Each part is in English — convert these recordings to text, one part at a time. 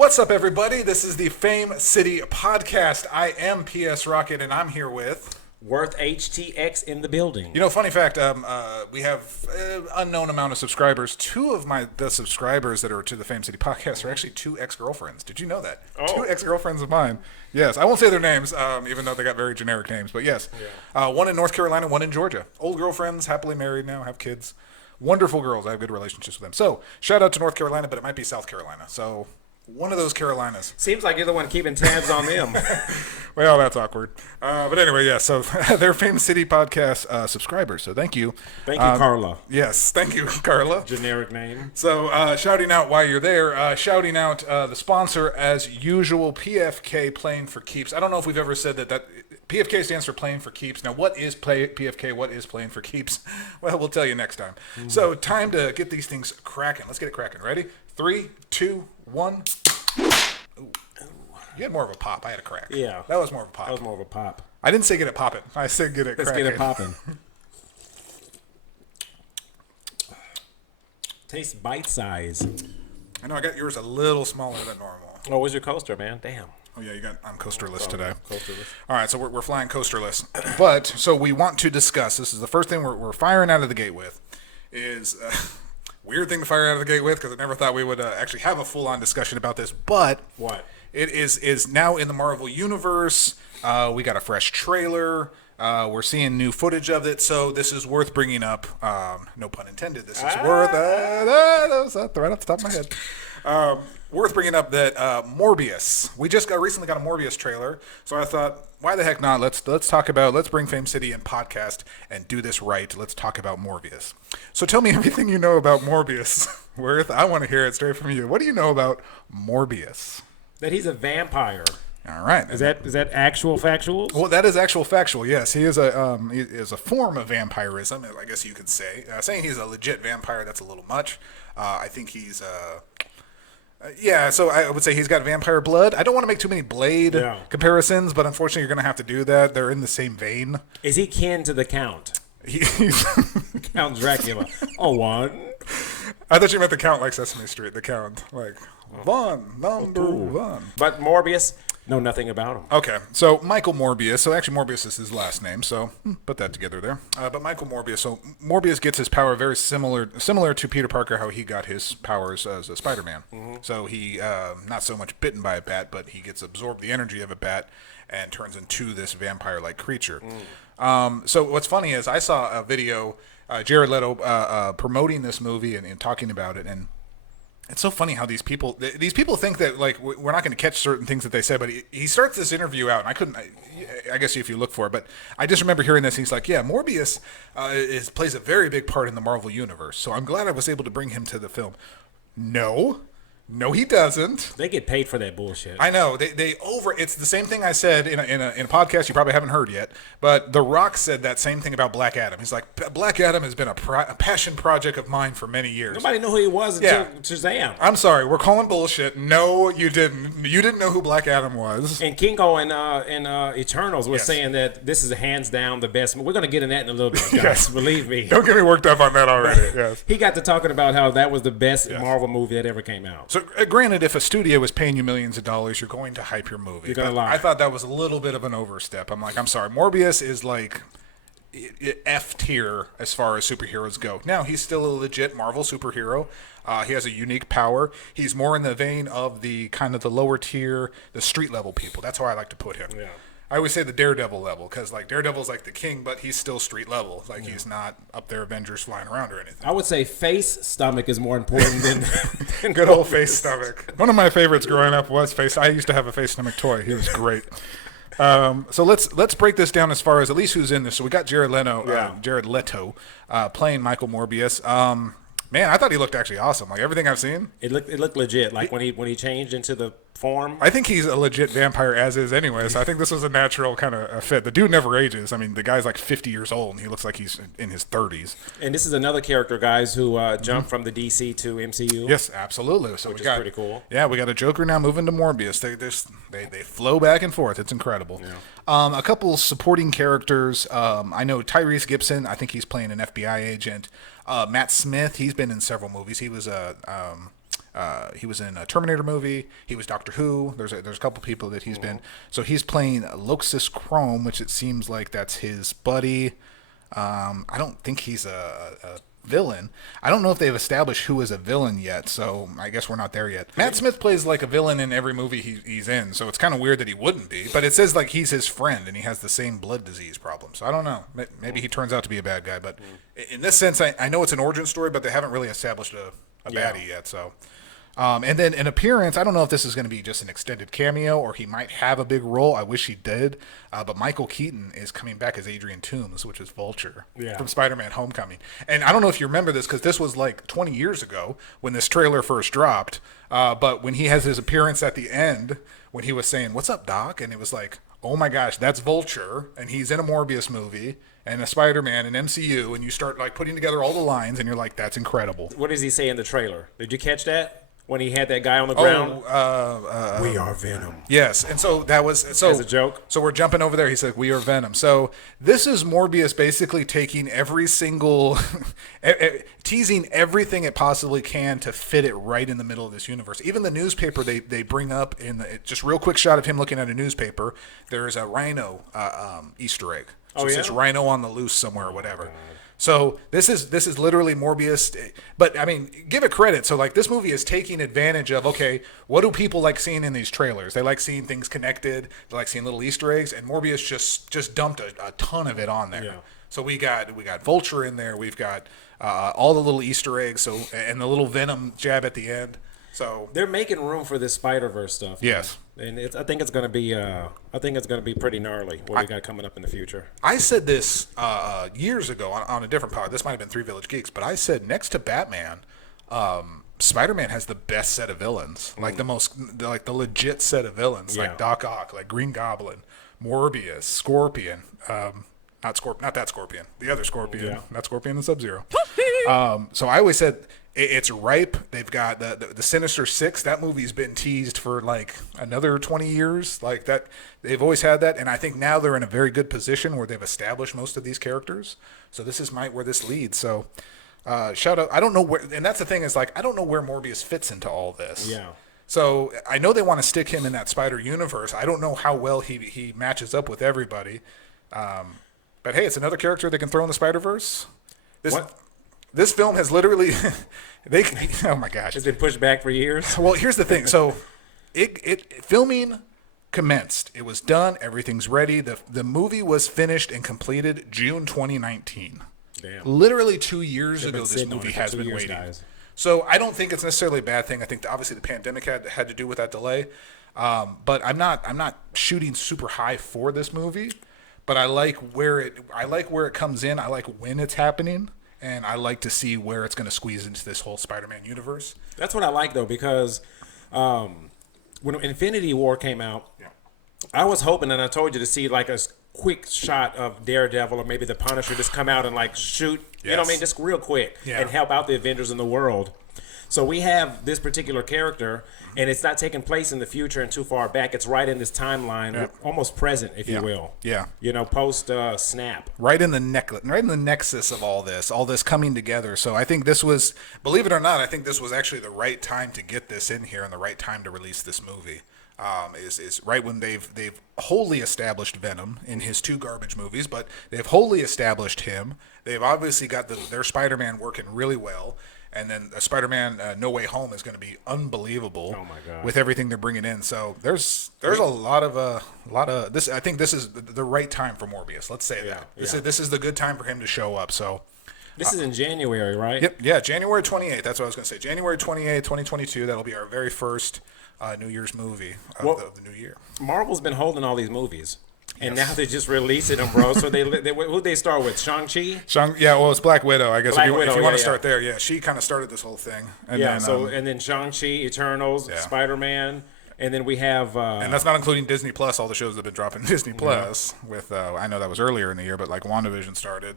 What's up, everybody? This is the Fame City Podcast. I am PS Rocket, and I'm here with... Worth HTX in the building. You know, funny fact, we have unknown amount of subscribers. Two of the subscribers that are to the Fame City Podcast are actually two ex-girlfriends. Did you know that? Oh. Two ex-girlfriends of mine. Yes, I won't say their names, even though they got very generic names. But yes, one in North Carolina, one in Georgia. Old girlfriends, happily married now, have kids. Wonderful girls. I have good relationships with them. So, shout out to North Carolina, but it might be South Carolina. So... one of those Carolinas. Seems like you're the one keeping tabs on them. Well, that's awkward. But anyway, yeah, so they're Fame City Podcast subscribers, so thank you. Thank you, Carla. Yes, thank you, Carla. Generic name. So shouting out while you're there, shouting out the sponsor, as usual, PFK, Playing for Keeps. I don't know if we've ever said that PFK stands for Playing for Keeps. Now, what is PFK? What is Playing for Keeps? Well, we'll tell you next time. So time to get these things cracking. Let's get it cracking. Ready? 3, 2, 1. Ooh. You had more of a pop. I had a crack. Yeah. That was more of a pop. That was more of a pop. I didn't say get it popping. I said get it cracking. Let's get it popping. Tastes bite-size. I know I got yours a little smaller than normal. Oh, where's your coaster, man? Damn. Oh, yeah, I'm coasterless today. Coasterless. All right, so we're flying coasterless. But, so we want to discuss, this is the first thing we're firing out of the gate with, is... weird thing to fire out of the gate with, because I never thought we would actually have a full-on discussion about this. But what? It is now in the Marvel Universe. We got a fresh trailer. We're seeing new footage of it, so this is worth bringing up. No pun intended. This is worth... that was right off the top of my head. Worth bringing up that Morbius. We just recently got a Morbius trailer, so I thought, why the heck not? Let's bring Fame City and podcast and do this right. Let's talk about Morbius. So tell me everything you know about Morbius, Worth. I want to hear it straight from you. What do you know about Morbius? That he's a vampire. All right. Is that actual factual? Well, that is actual factual. Yes, he is a form of vampirism, I guess you could say. Saying he's a legit vampire, that's a little much. I think he's so I would say he's got vampire blood. I don't want to make too many Blade comparisons, but unfortunately, you're going to have to do that. They're in the same vein. Is he kin to the Count? He's Count Dracula. Oh, one. I thought you meant the Count like Sesame Street. The Count, like number one. But Morbius, know nothing about him. Okay, so Michael Morbius. So actually, Morbius is his last name. So put that together there. But Michael Morbius. So Morbius gets his power very similar to Peter Parker, how he got his powers as a Spider-Man. Mm-hmm. So he not so much bitten by a bat, but he gets absorbed the energy of a bat and turns into this vampire-like creature. So what's funny is I saw a video, Jared Leto promoting this movie and talking about it, and it's so funny how these people think that like we're not going to catch certain things that they say, but he starts this interview out, and I guess if you look for it, but I just remember hearing this, and he's like, yeah, Morbius plays a very big part in the Marvel Universe, so I'm glad I was able to bring him to the film. No, he doesn't. They get paid for that bullshit. I know. It's the same thing I said in a podcast you probably haven't heard yet, but The Rock said that same thing about Black Adam. He's like, Black Adam has been a passion project of mine for many years. Nobody knew who he was until Shazam. I'm sorry. We're calling bullshit. No, you didn't. You didn't know who Black Adam was. And Kingo in Eternals was saying that this is hands down the best. We're going to get in that in a little bit, guys. Yes. Believe me. Don't get me worked up on that already. Yes. He got to talking about how that was the best Marvel movie that ever came out. So, granted, if a studio is paying you millions of dollars, you're going to hype your movie. You're going to lie. I thought that was a little bit of an overstep. I'm like, I'm sorry. Morbius is like F tier as far as superheroes go. Now, he's still a legit Marvel superhero. He has a unique power. He's more in the vein of the kind of the lower tier, the street level people. That's how I like to put him. Yeah. I always say the Daredevil level, because like Daredevil's like the king, but he's still street level. Like he's not up there Avengers flying around or anything. I would say face stomach is more important than good old face stomach. One of my favorites growing up was face. I used to have a face stomach toy. He was great. So let's break this down as far as at least who's in this. So we got Jared Leto playing Michael Morbius. Man, I thought he looked actually awesome. Like everything I've seen, it looked legit. Like when he changed into the form. I think he's a legit vampire as is anyway. So I think this was a natural kind of fit. The dude never ages. I mean, the guy's like 50 years old, and he looks like he's in his 30s. And this is another character, guys, who jumped from the DC to MCU. Yes, absolutely. So which is pretty cool. Yeah, we got a Joker now moving to Morbius. They flow back and forth. It's incredible. Yeah. A couple supporting characters. I know Tyrese Gibson. I think he's playing an FBI agent. Matt Smith. He's been in several movies. He was he was in a Terminator movie. He was Doctor Who. There's a couple people that he's been. So he's playing Loxus Chrome, which it seems like that's his buddy. I don't think he's a villain. I don't know if they've established who is a villain yet, so I guess we're not there yet. Matt Smith plays like a villain in every movie he's in, so it's kind of weird that he wouldn't be. But it says like he's his friend and he has the same blood disease problem. So I don't know. Maybe he turns out to be a bad guy. But in this sense, I know it's an origin story, but they haven't really established a baddie yet. So. And then an appearance, I don't know if this is going to be just an extended cameo or he might have a big role. I wish he did. But Michael Keaton is coming back as Adrian Toomes, which is Vulture from Spider-Man Homecoming. And I don't know if you remember this because this was like 20 years ago when this trailer first dropped. But when he has his appearance at the end, when he was saying, "What's up, Doc?" And it was like, oh my gosh, that's Vulture. And he's in a Morbius movie and a Spider-Man and MCU. And you start like putting together all the lines and you're like, that's incredible. What does he say in the trailer? Did you catch that? When he had that guy on the ground, we are Venom. Yes, and so that was as a joke. So we're jumping over there. He said, "We are Venom." So this is Morbius basically taking every single, teasing everything it possibly can to fit it right in the middle of this universe. Even the newspaper they bring up in the just real quick shot of him looking at a newspaper. There is a Rhino Easter egg. So it says Rhino on the loose somewhere or whatever. So this is literally Morbius, but I mean, give it credit. So like this movie is taking advantage of, okay, what do people like seeing in these trailers? They like seeing things connected. They like seeing little Easter eggs, and Morbius just dumped a ton of it on there. Yeah. So we got Vulture in there. We've got all the little Easter eggs. So and the little Venom jab at the end. So they're making room for this Spider-Verse stuff. Yes. And I think it's going to be pretty gnarly what we got coming up in the future. I said this years ago on a different pod. This might have been Three Village Geeks, but I said next to Batman, Spider-Man has the best set of villains, like the legit set of villains, like Doc Ock, like Green Goblin, Morbius, Scorpion, not that Scorpion, the other Scorpion, not Scorpion and Sub-Zero. So I always said it's ripe. They've got the Sinister Six. That movie's been teased for like another 20 years. Like that, they've always had that, and I think now they're in a very good position where they've established most of these characters. So this is where this leads. So shout out. I don't know where, and that's the thing is like I don't know where Morbius fits into all this. Yeah. So I know they want to stick him in that Spider universe. I don't know how well he matches up with everybody. But hey, it's another character they can throw in the Spider-Verse. This film has literally, oh my gosh. It's been pushed back for years. Well, here's the thing. So it filming commenced. It was done. Everything's ready. The movie was finished and completed June 2019. Damn. Literally 2 years ago, this movie has been waiting. Guys. So I don't think it's necessarily a bad thing. I think obviously the pandemic had to do with that delay. But I'm not shooting super high for this movie. But I like where it comes in. I like when it's happening. And I like to see where it's going to squeeze into this whole Spider-Man universe. That's what I like, though, because when Infinity War came out, I was hoping, and I told you, to see like a quick shot of Daredevil or maybe the Punisher just come out and like shoot, you know what I mean, just real quick and help out the Avengers in the world. So we have this particular character, and it's not taking place in the future and too far back. It's right in this timeline, almost present, if you will. Yeah. You know, post snap. Right in the nexus of all this coming together. So I think this was, believe it or not, I think this was actually the right time to get this in here and the right time to release this movie. Is right when they've wholly established Venom in his two garbage movies, but they've wholly established him. They've obviously got their Spider-Man working really well. And then Spider-Man No Way Home is going to be unbelievable. Oh my God. With everything they're bringing in. So there's a lot of this. I think this is the right time for Morbius. Let's say that. This is the good time for him to show up. So this is in January, right? Yep. Yeah, January 28th. That's what I was going to say. January 28th, 2022. That'll be our very first New Year's movie of the new year. Marvel's been holding all these movies. And now they're just releasing them, bro. So who'd they start with? Shang-Chi? Well, it's Black Widow, I guess. If you want to start there, she kind of started this whole thing. And then Shang-Chi, Eternals, Spider-Man, and then we have... and that's not including Disney Plus, all the shows that have been dropping Disney Plus. With I know that was earlier in the year, but like WandaVision started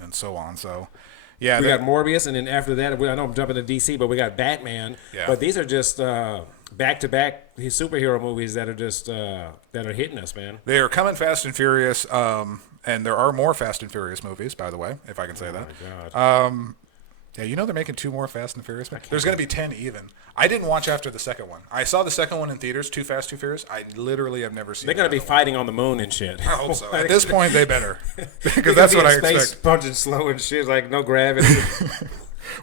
and so on. So, yeah. We got Morbius, and then after that, I know I'm jumping to DC, but we got Batman. Yeah. But these are just... back-to-back superhero movies that are just that are hitting us, man. They are coming fast and furious, and there are more Fast and Furious movies, by the way, if I can say that. My God. Yeah, you know they're making 2 more Fast and Furious. There's going to be 10 even. I didn't watch after the second one. I saw the second one in theaters, Too Fast, Too Furious. I literally have never seen. They're going to be fighting on the moon and shit. I hope so. At this point, they better, because that's what I expect. Punching slow and shit, like no gravity.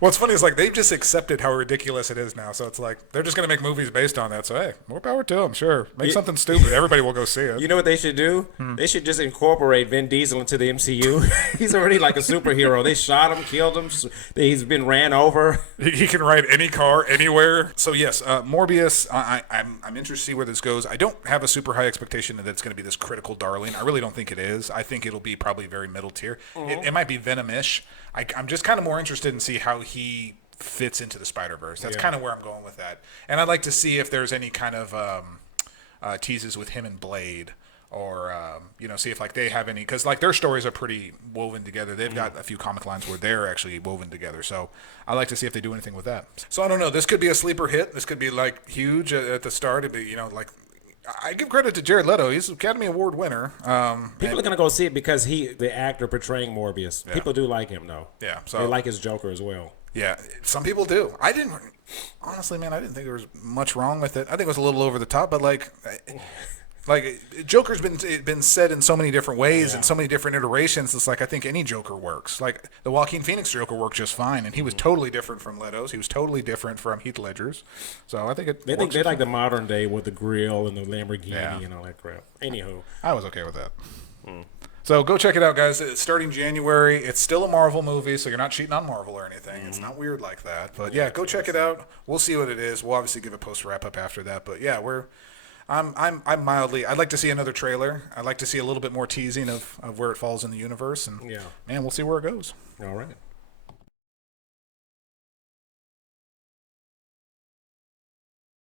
What's funny is like they've just accepted how ridiculous it is now. So it's like they're just going to make movies based on that. So hey, more power to them. Sure, make something stupid. Everybody will go see it. You know what they should do? They should just incorporate Vin Diesel into the MCU. He's already like a superhero. They shot him, killed him. He's been ran over. He can ride any car anywhere. So yes, Morbius. I'm interested to see where this goes. I don't have a super high expectation that it's going to be this critical darling. I really don't think it is. I think it'll be probably very middle tier. It might be Venom-ish. I'm just kind of more interested in see how he fits into the Spider-Verse. That's kind of where I'm going with that. And I'd like to see if there's any kind of teases with him and Blade, or see if like they have any, because like their stories are pretty woven together. They've got a few comic lines where they're actually woven together. So I'd like to see if they do anything with that. So I don't know. This could be a sleeper hit. This could be like huge at the start. It'd be like. I give credit to Jared Leto. He's an Academy Award winner. People are going to go see it because the actor portraying Morbius. Yeah. People do like him, though. Yeah. So they like his Joker as well. Yeah. Some people do. Honestly, man, I didn't think there was much wrong with it. I think it was a little over the top, but like Joker's been said in so many different ways and so many different iterations. It's like I think any Joker works. Like the Joaquin Phoenix Joker worked just fine, and he was totally different from Leto's. He was totally different from Heath Ledger's. So I think they like the modern day with the grill and the Lamborghini and all that crap. Anywho, I was okay with that. So go check it out, guys. It's starting January. It's still a Marvel movie, so you're not cheating on Marvel or anything. It's not weird like that. But yeah, go check it out. We'll see what it is. We'll obviously give a post wrap up after that. But yeah, I'm mildly. I'd like to see another trailer. I'd like to see a little bit more teasing of where it falls in the universe, and man, we'll see where it goes. All right.